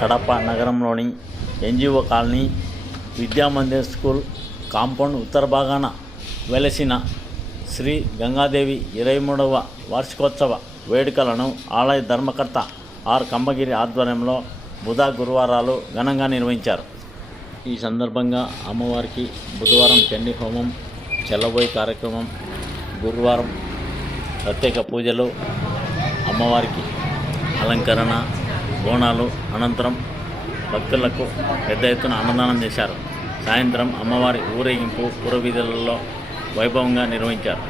కడప నగరంలోని NGO colony Vidyamandir school compound ఉత్తర భాగాన వెలసిన శ్రీ గంగాదేవి ఇరవై మూడవ వార్షికోత్సవ వేడుకలను ఆలయ ధర్మకర్త ఆర్. కంబగిరి ఆధ్వర్యంలో బుధ గురువారాలు ఘనంగా నిర్వహించారు. ఈ సందర్భంగా అమ్మవారికి బుధవారం చండీ హోమం చెల్లబోయి కార్యక్రమం గురువారం ప్రత్యేక పూజలు అమ్మవారికి అలంకరణ బోనాలు అనంతరం భక్తులకు పెద్ద ఎత్తున అన్నదానం చేశారు. సాయంత్రం అమ్మవారి ఊరేగింపు పురవీధులలో వైభవంగా నిర్వహించారు.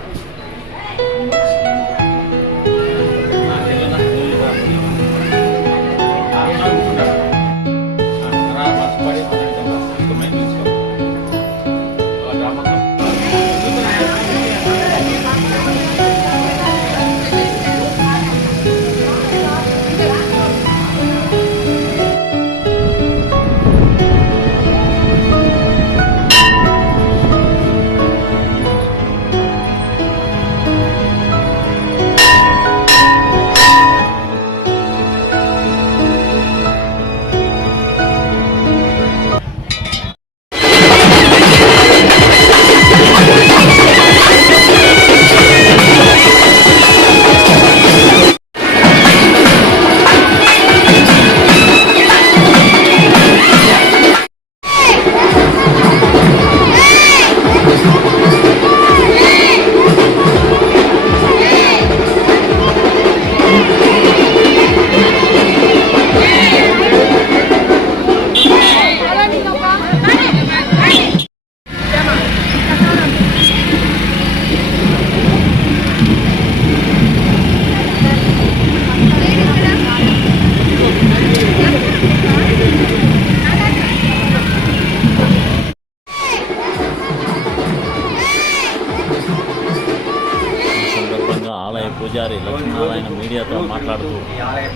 పూజారి లక్ష్మీనారాయణ మీడియాతో మాట్లాడుతూ ఈ ఆలయ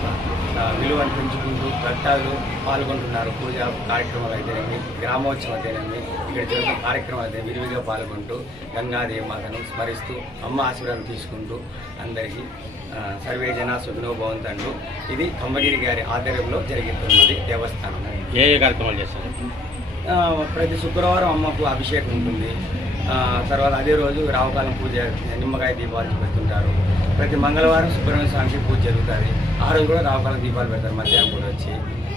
ఆ, విలువను పెంచుకుంటూ భక్తాదులు పాల్గొంటున్నారు. పూజ కార్యక్రమాలు అయితేనేమి గ్రామోత్సవం అయితేనేమి ఇక్కడ జరుగుతున్న కార్యక్రమాలు అయితే విరివిగా పాల్గొంటూ గంగాదేవి మాతను స్మరిస్తూ అమ్మ ఆశీర్వాదం తీసుకుంటూ అందరికీ సర్వే జన సుఖినో భవంతంటూ ఇది కమ్మగిరి గారి ఆధ్వర్యంలో జరుగుతున్నది దేవస్థానం. ఏ కార్యక్రమాలు చేస్తారు ప్రతి శుక్రవారం అమ్మకు అభిషేకం ఉంటుంది. తర్వాత అదే రోజు రావకాలం పూజ నిమ్మకాయ దీపాలు పెడుతుంటారు. ప్రతి మంగళవారం సుబ్రహ్మణ్య స్వామికి పూజ జరుగుతుంది. ఆ రోజు కూడా రావకాలం దీపాలు పెడతారు మధ్యాహ్నం కూడా వచ్చి.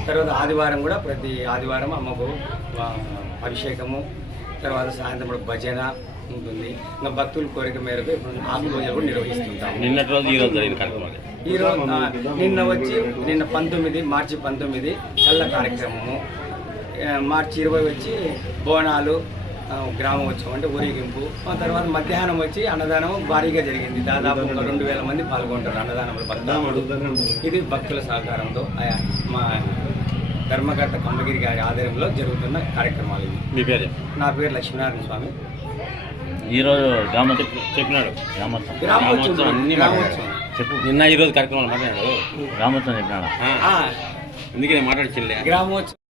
తర్వాత ఆదివారం కూడా ప్రతి ఆదివారం అమ్మకు అభిషేకము తర్వాత సాయంత్రం కూడా భజన ఉంటుంది. ఇంకా భక్తుల కోరిక మేరకు ఇప్పుడు ఆకు పూజలు కూడా నిర్వహిస్తుంటాము. నిన్నటి రోజు ఈ రోజు ఈ రోజు నిన్న వచ్చి నిన్న పంతొమ్మిది మార్చి పంతొమ్మిది చల్ల కార్యక్రమము. మార్చి ఇరవై వచ్చి బోనాలు గ్రామోత్సవం అంటే ఊరేగింపు. ఆ తర్వాత మధ్యాహ్నం వచ్చి అన్నదానం భారీగా జరిగింది. దాదాపు ఒక రెండు వేల మంది పాల్గొంటారు అన్నదానంలో భక్తులు ఇది భక్తుల సహకారంతో ఆయా మా ధర్మకర్త కమ్మగిరి గారి ఆధ్వర్యంలో జరుగుతున్న కార్యక్రమాలు ఇవి. మీ పేరు? నా పేరు లక్ష్మీనారాయణ స్వామి. ఈరోజు చెప్పినాడు. గ్రామోత్సవం. గ్రామోత్సవం. అన్ని గ్రామోత్సవం. చెప్పు. నిన్న ఈరోజు కార్యక్రమాలు మాట్లాడాడు గ్రామోత్సవం చెప్పినాడా? అందుకే మాట్లాడి చెల్లె గ్రామోత్సవం